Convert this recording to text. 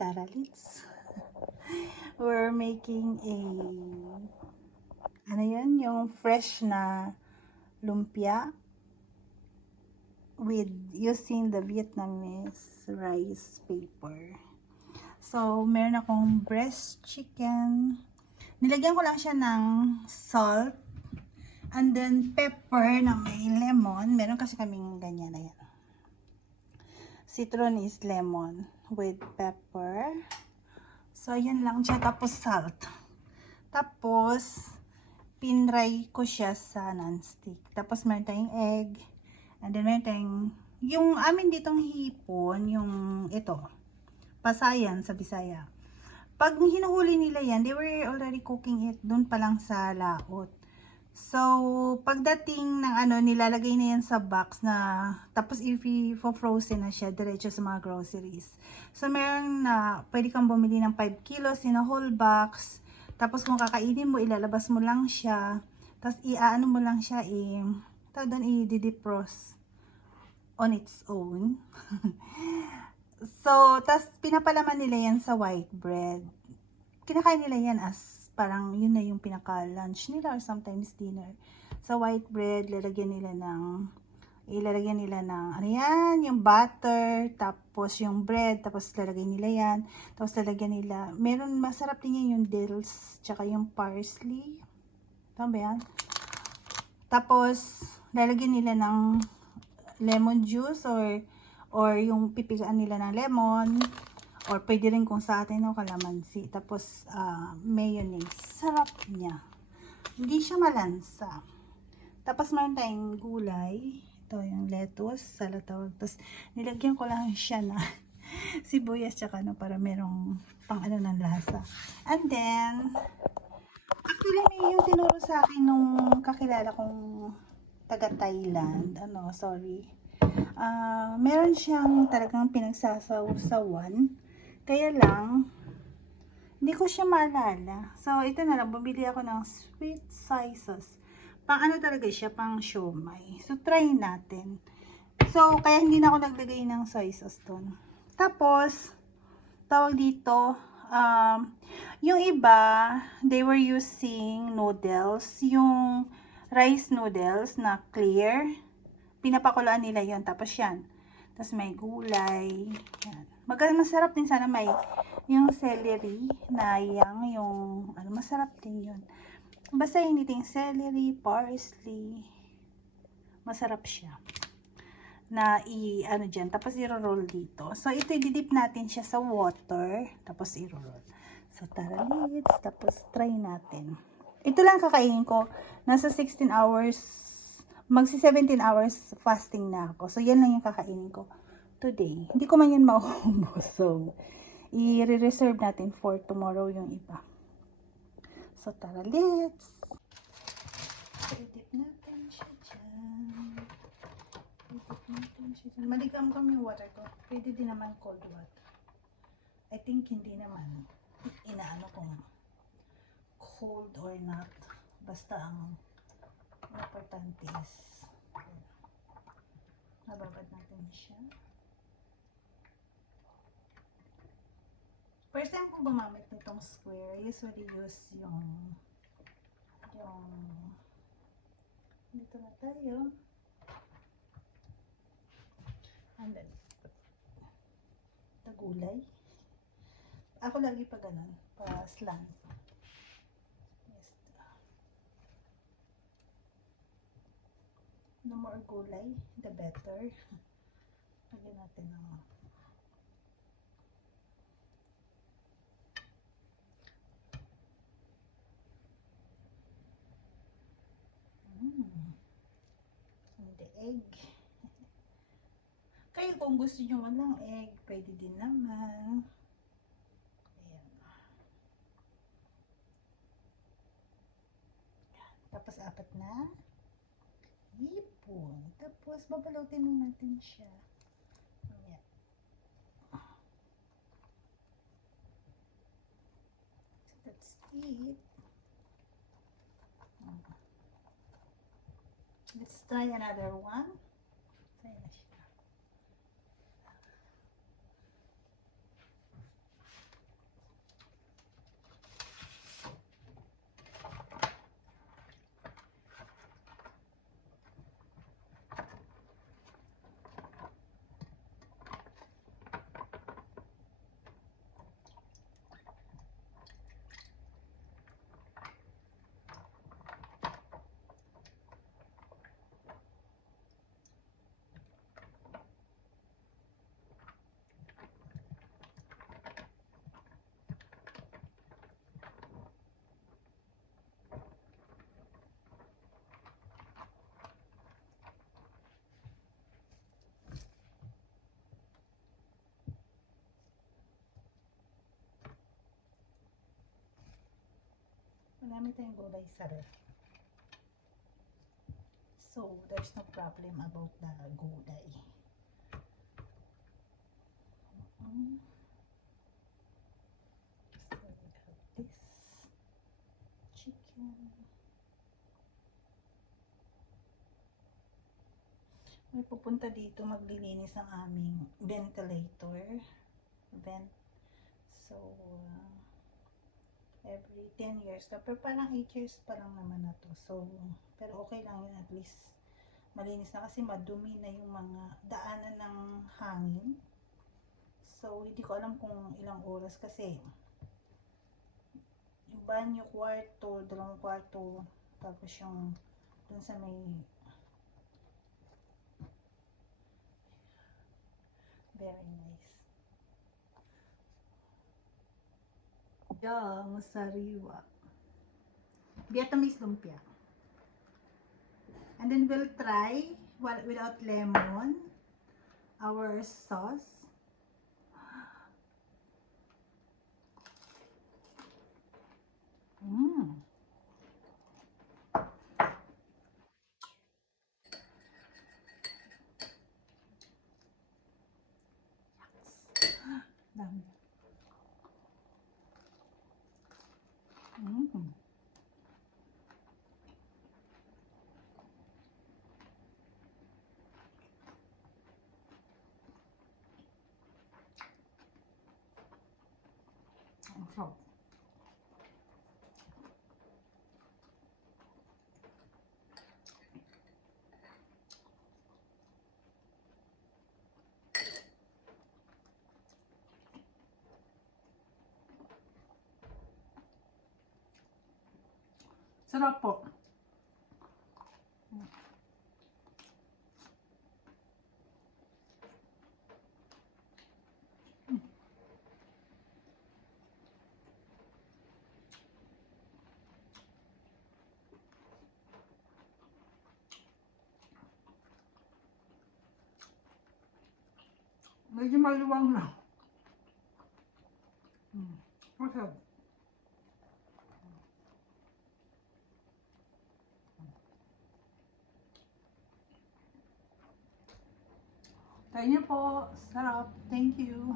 Tara, we're making a, ano yun, yung fresh na lumpia with using the Vietnamese rice paper. So, meron akong breast chicken. Nilagyan ko lang siya ng salt and then pepper na may lemon. Meron kasi kaming ganyan, ayan. Citron is lemon with pepper. So, ayan lang siya. Tapos salt. Tapos, pinray ko siya sa non-stick. Tapos, meron tayong egg. And then, meron tayong, yung amin ditong hipon, yung ito, pasayan sa Bisaya. Pag hinuhuli nila yan, they were already cooking it dun pa lang sa laot. So, pagdating ng ano, nilalagay na yan sa box na, tapos i-frozen na siya, diretso sa mga groceries. So, meron na, pwede kang bumili ng 5 kilos in a whole box. Tapos, kung kakainin mo, ilalabas mo lang siya. Tapos, iaano mo lang siya, i-defrost on its own. So, tapos, pinapalaman nila yan sa white bread. Kinakain nila yan as parang yun na yung pinaka-lunch nila or sometimes dinner. Sa white bread, ilalagyan nila ng, ano yan, yung butter, tapos yung bread, tapos lalagay nila yan, tapos lalagyan nila, meron, masarap din yan yung dills, tsaka yung parsley. Tama ba yan? Tapos, lalagyan nila ng lemon juice or yung pipigaan nila ng lemon. Or pwede rin kung sa atin, no, kalamansi. Tapos, mayonnaise. Sarap niya. Hindi siya malansa. Tapos, meron tayong gulay. Ito, yung lettuce, salatawag. Tapos, nilagyan ko lang siya na sibuyas, tsaka no, para merong pang ano ng lasa. And then, actually, may yung tinuro sa akin nung kakilala kong taga Thailand. Meron siyang talagang pinagsasaw-sawan. Kaya lang, hindi ko siya maalala. So, ito na lang. Bumili ako ng sweet soy sauce. Pang ano talaga siya, pang siomai. So, try natin. So, kaya hindi na ako naglagay ng soy sauce doon. Tapos, tawag dito, yung iba, they were using noodles. Yung rice noodles na clear. Pinapakuloan nila yon. Tapos yan. Tapos may gulay. Yan. Masarap din sana may yung celery na yung ano, masarap din yun. Basta anything, celery, parsley, masarap siya na ano dyan, tapos i-roll dito. So ito i-dip natin siya sa water, tapos i-roll. So tara, tapos try natin. Ito lang kakainin ko. Nasa 16 hours, magsi 17 hours fasting na ako. So yan lang yung kakainin ko today. Hindi ko man yan mauubos. So, i-reserve natin for tomorrow yung iba. So, tara, let's. I-dip natin siya dyan. I-dip natin siya dyan. Maligam-gam yung water ko. Pwede din naman cold water. I think hindi naman inaano kung cold or not. Basta ang importante is nababad natin siya. First time kong gumamit nitong square, I usually use yung dito na tayo. And then, tagulay. Ako lagi pa ganun, pa slant. Yes. No more gulay, the better. Lagyan natin ng the egg. Kaya kung gusto nyo walang egg, pwede din naman. Ayan. Tapos apat na hipon. Tapos babalutin mo natin siya. Ayan. So that's it. Let's try another one. Try na siya. Marami tayong gulay sa ref. So, there's no problem about the gulay. So, we have this chicken. May pupunta dito maglilinis ang aming ventilator. So, every 10 years. Pero parang 8 years pa lang naman na to. So, pero okay lang yun, at least malinis na kasi madumi na yung mga daanan ng hangin. So, hindi ko alam kung ilang oras kasi yung banyo, kwarto, dalawang kwarto, tapos yung dun sa may very nice. Yang sariwa. Vietnamese lumpia. And then we'll try without lemon our sauce. Dami. Ang sarap. Sarap po. Medyo maluwang na. Masarap. Try niyo po. Sarap. Thank you.